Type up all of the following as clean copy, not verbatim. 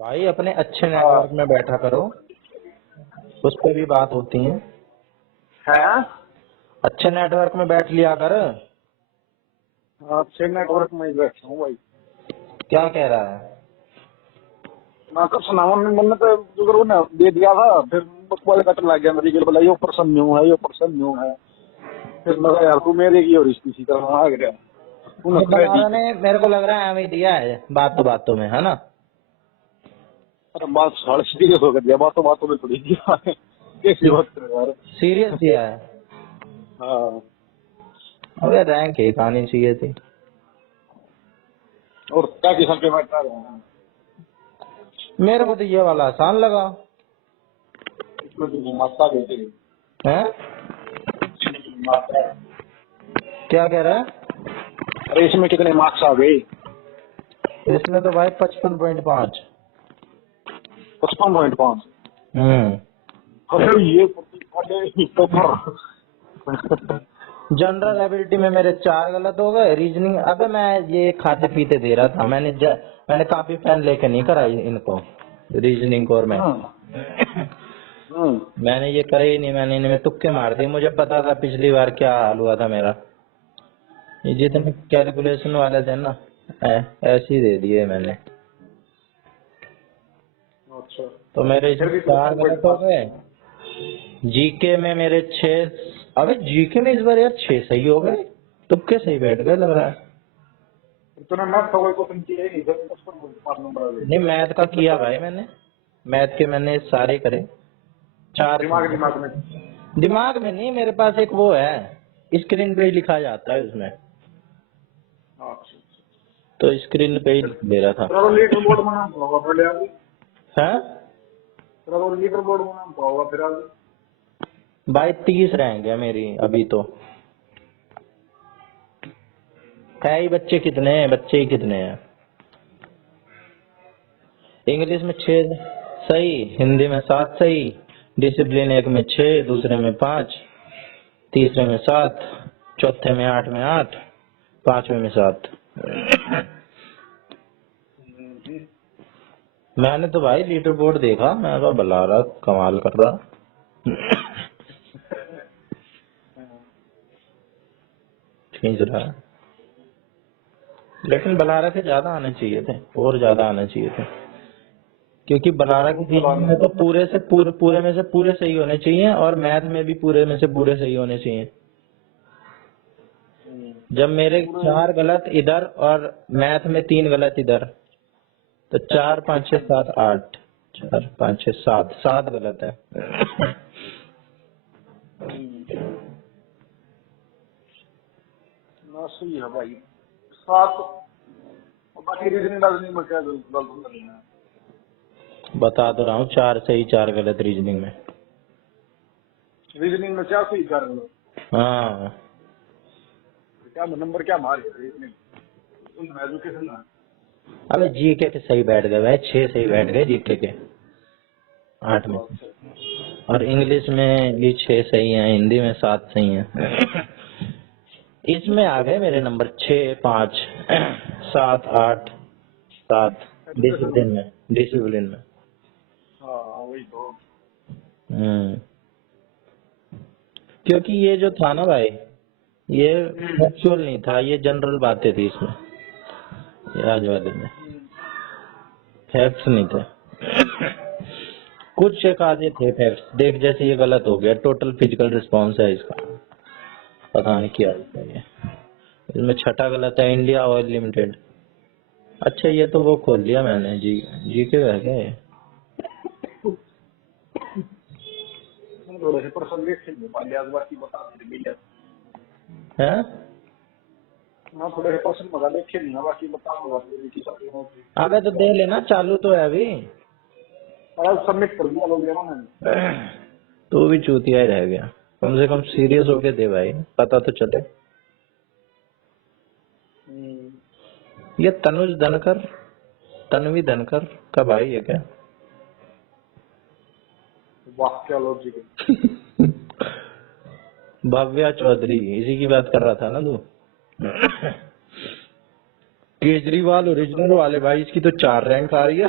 भाई अपने अच्छे नेटवर्क हाँ। में बैठा करो, उस पर भी बात होती है। है। अच्छे नेटवर्क में बैठ लिया कर। अच्छे नेटवर्क में ही बैठा हूँ भाई। क्या कह रहा है? मैं कब सुनावा मैंने तो जो ने दे दिया था, फिर बकवास कटने लग गया मेरी गल बोला ये ऑपरेशन न्यू है, ये ऑपरेशन न्यू है। फिर मैं कहा यार तू मेरे की और इसी तरह आ गया। ये उन्हें बलारा ठीक है। ने मेरे को लग रहा है हमें दिया है बातों बातों में, है ना? अरे बात साढ़े सीरियस होकर दिया, बातों बातों में थोड़ी दिया है। कैसी बात कर यार। सीरियस दिया है? हाँ। अबे रैंक एक आनी चाहिए थी। और क्या किस्म के बैठा रहे हैं मेरे को तो ये वाला आसान लगा। इसमें तो माता बेटे है? माता। क्या कह रहा है? अरे इसमें कितने मार्क्स आ गए? इसमें तो भाई 55.5। 55.5। हम्म। अरे ये टॉपर। जनरल एबिलिटी में मेरे 4 गलत हो गए। रीजनिंग, अबे मैं ये खाते पीते दे रहा था। मैंने कापी पेन लेके नहीं कराई इनको, रीजनिंग और मैं मैंने ये करे ही नहीं। मैंने इनमें तुक्के मार दिए। मुझे पता था पिछली बार क्या हाल हुआ था मेरा। ये जितने कैलकुलेशन वाले थे ना, ऐसे ही दे दिए मैंने। अच्छा। तो मेरे फिर इसमें भी 4 गलत हो 55.5। गए। जीके में मेरे 6। अबे जीके में इस बार यार 6 सही हो गए। तुक्के सही बैठ गए लग रहा है। इतना मैथ का कोई क्वेश्चन किया ही नहीं सर, 55.5 नंबर आ गए। नहीं, मैथ का किया भाई मैंने। मैथ के मैंने सारे करे। 4 दिमाग दिमाग में। दिमाग में नहीं, मेरे पास एक वो है, स्क्रीन पे ही लिखा जाता है उसमें। अच्छा। तो स्क्रीन पे ही लिख दे रहा था। तेरा तो लीडर बोर्ड में नाम होगा पहले आगे। है तेरा तो लीडर बोर्ड में नाम होगा फिर आगे। भाई, 30 रहेंगे मेरी अभी तो। है ही बच्चे कितने हैं, बच्चे ही कितने हैं। इंग्लिश में 6 सही, हिंदी में 7 सही, डिसिप्लिन एक में 6, दूसरे में 5, तीसरे में 7, चौथे में 8 में 8, पांचवे में 7। मैंने तो भाई लीडर बोर्ड देखा, मैं तो बला रहा कमाल कर रहा। खींच रहा है। लेकिन बलारा के ज्यादा आने चाहिए थे, और ज्यादा आने चाहिए थे। क्योंकि बलारा की रीजनिंग में तो पूरे से पूरे में से पूरे सही होने चाहिए, और मैथ में भी पूरे में से पूरे सही होने चाहिए। जब मेरे 4 गलत इधर और मैथ में 3 गलत इधर, तो 4 5 6 7 8, 4 5 6 7, 7 गलत है। ना सही है भाई। 7। और बाकी रीजनिंग राजनिंग में क्या गलत नहीं है। बता तो रहा हूँ, 4 सही 4 गलत रीजनिंग में। रीजनिंग में क्या सही कर रहे हो? हाँ। क्या नंबर क्या मार है रीजनिंग एजुकेशन है। अबे जीके के सही बैठ गए भाई, 6 सही बैठ गए जीके के 8 में से। और इंग्लिश में भी 6 सही है, हिंदी में 7 सही है। इसमें आ गए मेरे नंबर 6 5 7 8 7। एजुकेशन में। डिसिप्लिन में। हाँ वही तो। क्योंकि ये जो था ना भाई, ये फैक्चुअल नहीं था, ये जनरल बातें थी इसमें, ये आज वाले में फैक्ट्स नहीं थे। कुछ एक आधे थे फैक्ट्स, देख जैसे ये गलत हो गया, टोटल फिजिकल रिस्पॉन्स है इसका, पता नहीं क्या है ये। इसमें छठा गलत है, इंडिया ऑयल लिमिटेड। अच्छा, ये तो वो खोल लिया मैंने, जी के है क्या ये? थोड़े से परसेंटेज से पाले आज बाकी बता दे मिल है? ना, थोड़े से परसेंट मजा देखे नहीं ना, बाकी बताऊंगा की सकते हो। अबे तो दे लेना, चालू तो है अभी। और सबमिट कर दिया लोग ना मैंने। तो भी चूतिया ही रह गया। कम से कम सीरियस होके दे भाई, पता तो चले। ये तनुज धनकर, तन्वी धनकर का भाई है क्या? वाह क्या लॉजिक है। भव्या चौधरी, इसी की बात कर रहा था ना तू? केजरीवाल ओरिजिनल वाले भाई, इसकी तो 4 रैंक आ रही है।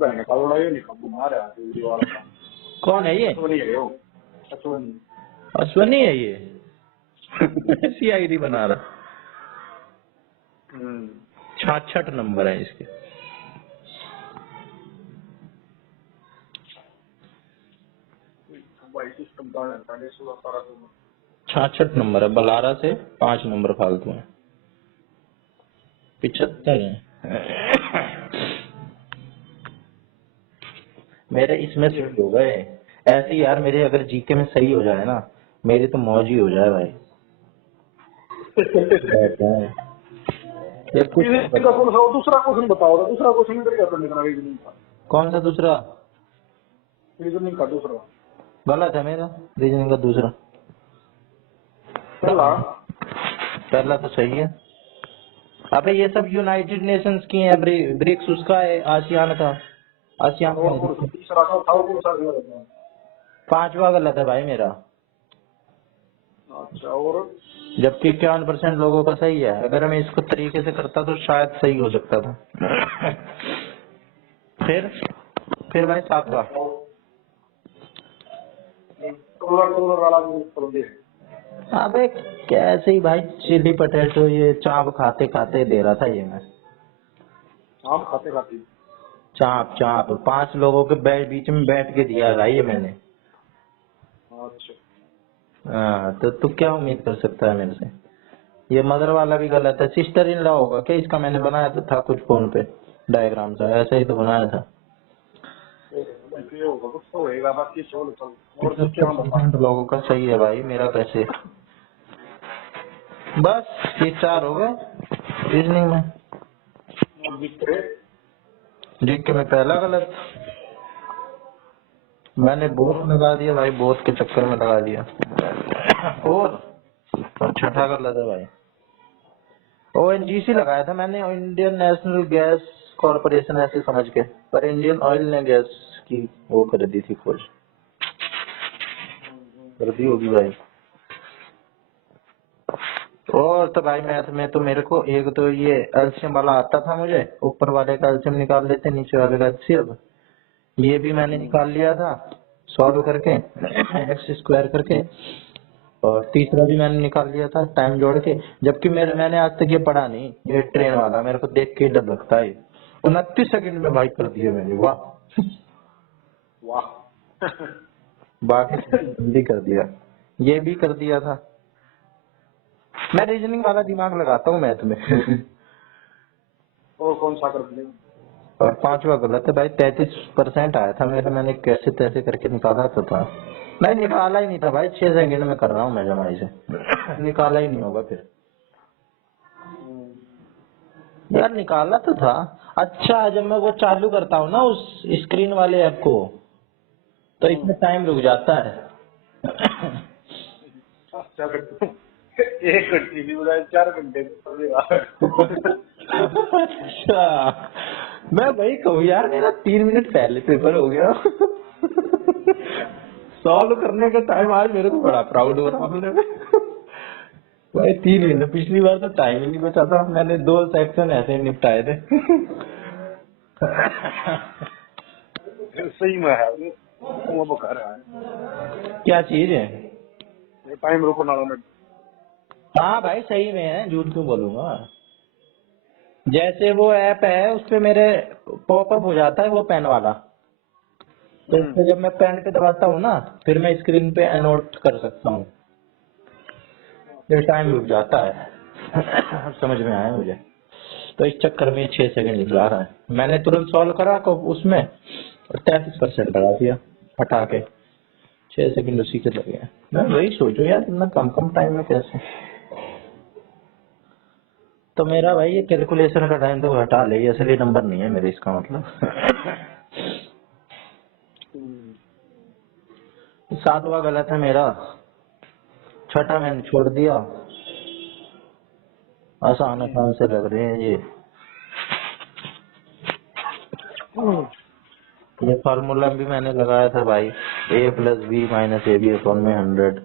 मैंने कहा ये नहीं बीमार है केजरीवाल का। कौन है ये? अश्वनी है वो, अश्वनी। अश्वनी है ये? ऐसी आईडी बना रहा। 66 नंबर है इसके। भाई सिस्टम का है, 66 नंबर है, बलारा से 5 नंबर फालतू है, 75 है। मेरे इसमें से हो गए ऐसे ही यार, मेरे अगर जीके में सही हो जाए ना, मेरी तो मौज ही हो जाए भाई। ये कुछ का कौन सा दूसरा क्वेश्चन बताओ, दूसरा क्वेश्चन इधर क्या करने का रीजनिंग का? कौन सा दूसरा? रीजनिंग का दूसरा गलत है मेरा, रीजनिंग का दूसरा। पहला तो सही है। अबे ये सब यूनाइटेड नेशंस की है, ब्रिक्स उसका है, आसियान का। आसियान का तीसरा का था, कौन सा गलत है? 5वां गलत है भाई मेरा। अच्छा, और जबकि 51% लोगों का सही है। अगर मैं इसको तरीके से करता तो शायद सही हो सकता था। फिर भाई 7वां। वाला अबे कैसे ही भाई, चिली पटेटो ये चाप खाते खाते दे रहा था ये मैं। चाप खाते खाते? चाप 5 लोगों के बीच में बैठ के दिया भाई ये मैंने। अच्छा, हाँ तो तू क्या उम्मीद कर सकता है मेरे से? ये मदर वाला भी गलत है। सिस्टर इन लॉ होगा क्या इसका? मैंने बनाया तो था कुछ फोन पे डायग्राम सा, ऐसा ही तो बनाया था। होगा बाकी चल चल। और 70% लोगों का सही है भाई, मेरा कैसे? बस ये 4 हो गए रीजनिंग में। जीके में पहला गलत, मैंने बोथ लगा दिया भाई, बोथ के चक्कर में लगा दिया। और 6ठा गलत है भाई। ONGC लगाया था मैंने, इंडियन नेशनल गैस कॉर्पोरेशन ऐसे समझ के, पर इंडियन ऑयल ने गैस की वो कर दी थी, खोज कर दी होगी भाई। और तो भाई मैथ में तो मेरे को एक तो ये एलसीएम वाला आता था मुझे, ऊपर वाले का एलसीएम निकाल लेते, नीचे वाले का एचसीएफ, ये भी मैंने निकाल लिया था सॉल्व करके, एक्स स्क्वायर करके। और तीसरा भी मैंने निकाल लिया था टाइम जोड़ के। जबकि मैंने आज तक ये पढ़ा नहीं, ये ट्रेन वाला मेरे को देख के डर लगता है। 29 सेकंड में भाई कर दिया मैंने, वाह वाह। बाकी जल्दी कर दिया, ये भी कर दिया था। मैं रीजनिंग वाला दिमाग लगाता हूँ मैथ में। और कौन सा कर दिया? और 5वां गलत है भाई, 33% आया था मेरा, मैंने कैसे तैसे करके निकाला तो था। मैं निकाला ही नहीं था भाई, 6 सेकंड में कर रहा हूँ मैं जमाई से। निकाला ही नहीं होगा फिर यार, निकाला तो था। अच्छा जब मैं वो चालू करता हूँ ना उस स्क्रीन वाले ऐप को, तो इसमें टाइम रुक जाता है। 1 घंटे की बजाय 4 घंटे। अच्छा मैं वही कहूँ यार, मेरा 3 मिनट पहले पेपर हो गया। सॉल्व करने का टाइम आज मेरे को बड़ा प्राउड हो रहा है भाई। 3 मिनट, पिछली बार तो टाइम ही नहीं बचा था, मैंने 2 सेक्शन ऐसे ही निपटाए थे। सही में है वो बता रहा है। क्या चीज है? टाइम रोको ना में। हाँ भाई सही में है, झूठ क्यों बोलूंगा। जैसे वो ऐप है उस पे मेरे पॉपअप हो जाता है वो पेन वाला, तो उसपे जब मैं पेन पे दबाता हूँ ना, फिर मैं स्क्रीन पे नोट कर सकता हूँ, फिर टाइम रुक जाता है। समझ में आया मुझे। तो इस चक्कर में 6 सेकंड निकला रहा है। मैंने तुरंत सॉल्व करा को उसमें, और 33% लगा दिया हटा के, 6 सेकंड उसी के लगे हैं। मैं वही सोचूं यार, इतना कम टाइम में कैसे। तो मेरा भाई ये कैलकुलेशन का टाइम तो हटा ले, ये असली नंबर नहीं है मेरे, इसका मतलब। 7वां गलत है मेरा, 6ठा मैंने छोड़ दिया। आसान से लग रहे हैं ये फार्मूला भी मैंने लगाया था भाई, a+b - ab/100।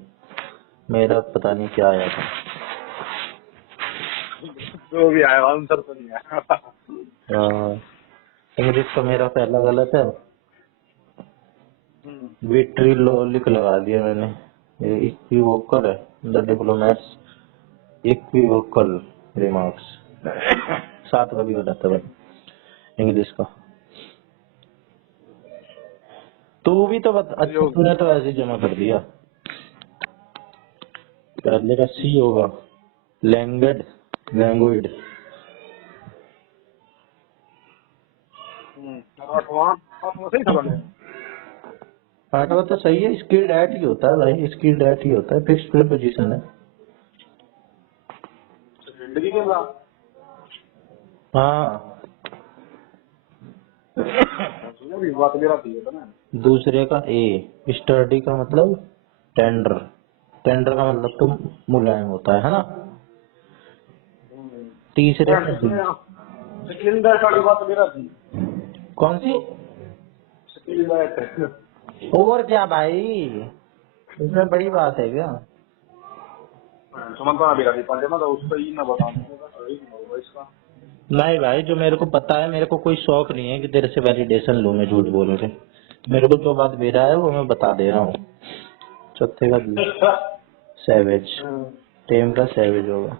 मेरा पता नहीं क्या आया था। जो भी आया आंसर तो नहीं आया। हाँ, इंग्लिश तो मेरा पहला गलत है। विट्रिलोलिक लगा दिया मैंने। ये इक्विवोकल है, द डिप्लोमेट्स इक्विवोकल रिमार्क्स। 7 का भी गलत है भाई इंग्लिश का। तू भी तो अच्छा, तूने तो ऐसे ही जमा कर दिया। पहले का सी होगा, लैंग्वेज लैंग्वेज। 8वां सही था बने। 8वां तो सही है, स्किल्ड एट ही होता है भाई, स्किल्ड एट ही होता है, फिक्स्ड प्रीपोजिशन है। जिंदगी के साथ हाँ, भी बात मेरा थी ना। दूसरे का ए, स्टर्डी का मतलब टेंडर, टेंडर का मतलब तो मुलायम होता है ना। तीसरे का डी। स्किल दैट वाली बात मेरा थी। कौन सी? Skill that. और क्या भाई, इसमें बड़ी बात है क्या? सुमंता भी रही पाले ना, तो उसको ही ना बताऊं इसका। नहीं भाई, जो मेरे को पता है, मेरे को कोई शौक नहीं है कि तेरे से वैलिडेशन लूं मैं झूठ बोल के। मेरे को जो बात भेजा है वो मैं बता दे रहा हूँ। चौथे का डी, सैवेज, टेम का सैवेज होगा।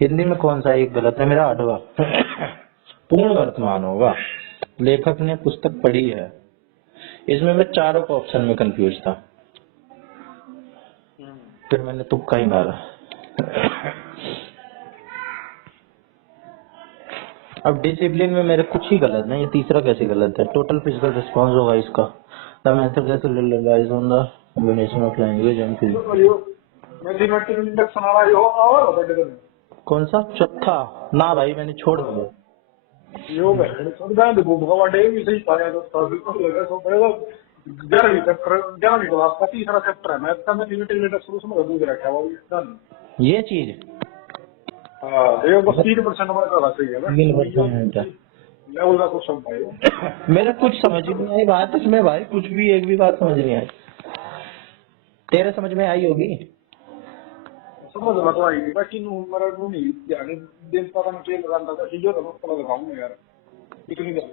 हिंदी में कौन सा एक गलत है मेरा? 8वां पूर्ण वर्तमान होगा। लेखक ने पुस्तक पढ़ी है। इसमें मैं चारों के ऑप्शन में कंफ्यूज था, फिर मैंने तुक्का ही मारा। अब डिसिप्लिन में मेरे कुछ ही गलत है, ये तीसरा कैसे गलत है? टोटल फिजिकल रिस्पॉन्स होगा इसका। The method that relies on the combination of language and physical. Mathematical index बना रहा है और बड़े कौन सा? चौथा ना भाई, मैंने छोड़ दिया। योग है संविधान देखो भगवान डे भी सही पाया तो सभी को लगा तो पड़ेगा। 11वीं क्लास का तीसरा चैप्टर है मैथ का। मैं लिमिटेड इंडेक्स शुरू से दूसरा रखा हुआ डन। ये चीज हाँ ये बस 3% हमारा सही है ना। 3% लेवल का कुछ समझ मेरा कुछ समझ ही नहीं आई बात इसमें भाई, कुछ भी एक भी बात समझ नहीं आई। तेरे समझ में आई होगी? समझ में तो आएगी बाकी मेरा नहीं यानी दिन पता नहीं क्या लगाता था। चीजों तो मैं लगाऊंगा यार इतनी